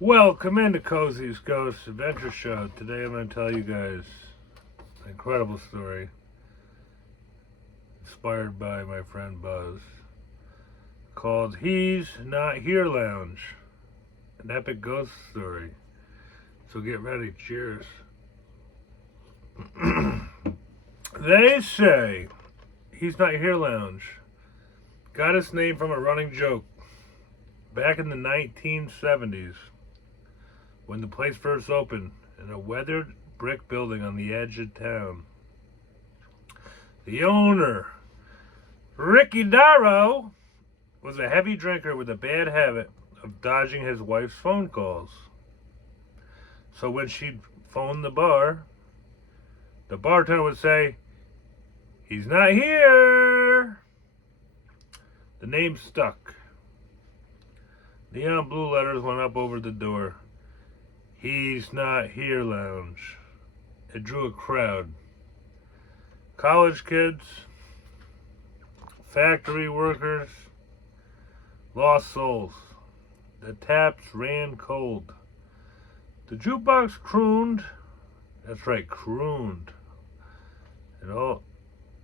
Welcome into Cozy's Ghost Adventure Show. Today I'm going to tell you guys an incredible story inspired by my friend Buzz called He's Not Here Lounge, an epic ghost story. So get ready. Cheers. They say He's Not Here Lounge got its name from a running joke back in the 1970s. When the place first opened in a weathered brick building on the edge of town. The owner, Ricky Darrow, was a heavy drinker with a bad habit of dodging his wife's phone calls. So when she'd phone the bartender would say, "He's not here." The name stuck. Neon blue letters went up over the door. He's Not Here Lounge. It drew a crowd. College kids, factory workers, lost souls. The taps ran cold. The jukebox crooned. That's right, crooned. An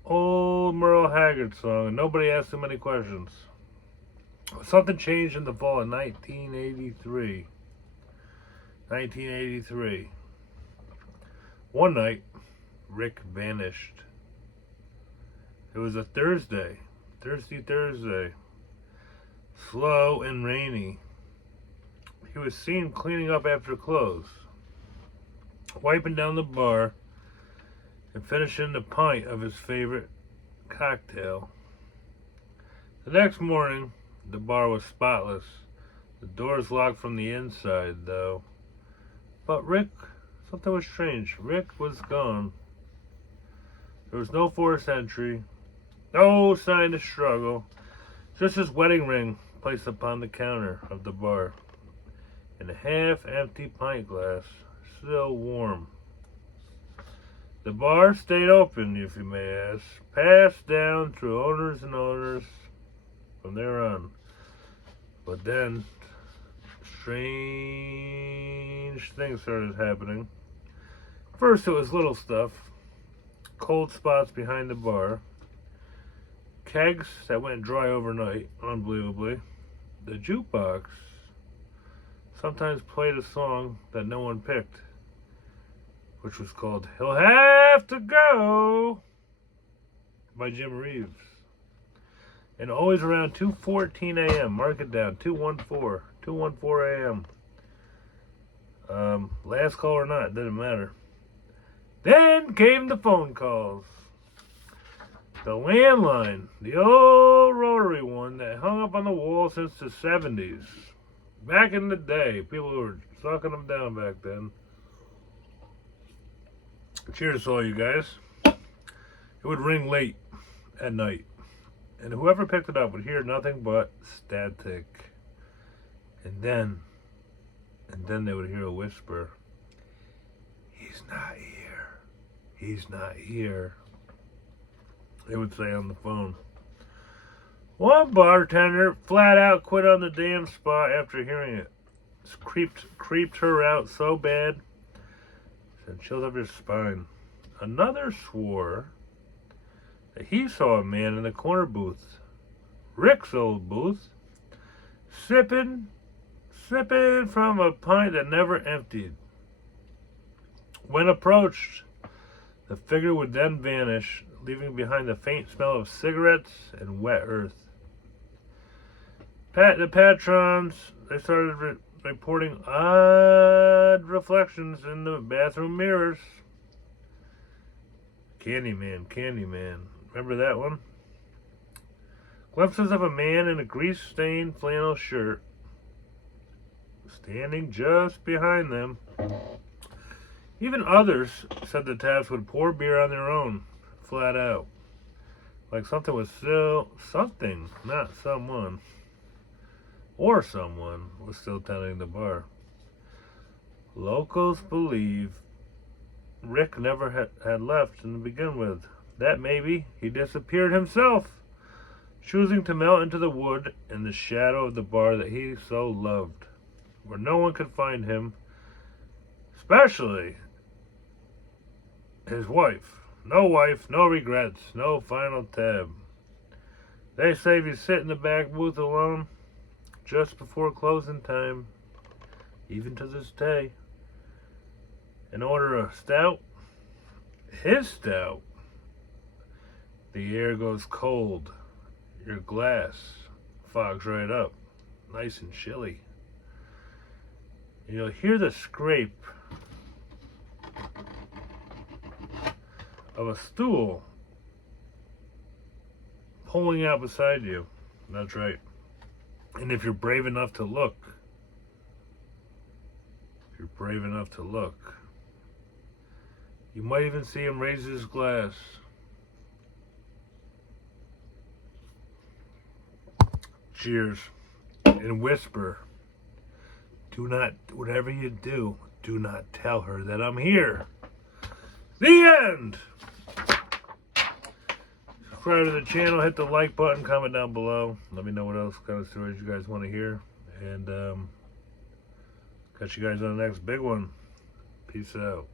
old Merle Haggard song, and nobody asked too many questions. Something changed in the fall of 1983. 1983. One night, Rick vanished. It was a Thursday. Thursday. Slow and rainy. He was seen cleaning up after clothes, wiping down the bar, and finishing the pint of his favorite cocktail. The next morning, the bar was spotless. The doors locked from the inside, though. But something was strange. Rick was gone. There was no forced entry, no sign of struggle, just his wedding ring placed upon the counter of the bar, and a half-empty pint glass, still warm. The bar stayed open, if you may ask, passed down through owners and owners from there on. But then, strange things started happening. First, it was little stuff. Cold spots behind the bar. Kegs that went dry overnight, unbelievably. The jukebox sometimes played a song that no one picked, which was called "He'll Have to Go" by Jim Reeves. And always around 2:14 a.m. Mark it down, 2:14 a.m. Last call or not, didn't matter. Then came the phone calls. The landline, the old rotary one that hung up on the wall since the 70s. Back in the day, people were sucking them down back then. Cheers to all you guys. It would ring late at night, and whoever picked it up would hear nothing but static. And then they would hear a whisper. "He's not here. He's not here," they would say on the phone. One bartender flat out quit on the damn spot after hearing it. Creeped her out so bad, sent chills up your spine. Another swore that he saw a man in the corner booth, Rick's old booth, sipping from a pint that never emptied. When approached, the figure would then vanish, leaving behind the faint smell of cigarettes and wet earth. The patrons, they started reporting odd reflections in the bathroom mirrors. Candyman. Remember that one? Glimpses of a man in a grease-stained flannel shirt standing just behind them. Even others said the taps would pour beer on their own, flat out. Like something, not someone. Or someone was still tending the bar. Locals believe Rick never had left to begin with. That maybe he disappeared himself, choosing to melt into the wood in the shadow of the bar that he so loved. where no one could find him, especially his wife. No wife, no regrets, no final tab. They say if you sit in the back booth alone just before closing time, even to this day, and order a stout, his stout, the air goes cold. Your glass fogs right up, nice and chilly. You'll hear the scrape of a stool pulling out beside you. That's right. And if you're brave enough to look, you might even see him raise his glass. Cheers. And whisper, do not, whatever you do, do not tell her that I'm here. The end! Subscribe to the channel, hit the like button, comment down below. Let me know what else kind of stories you guys want to hear. And catch you guys on the next big one. Peace out.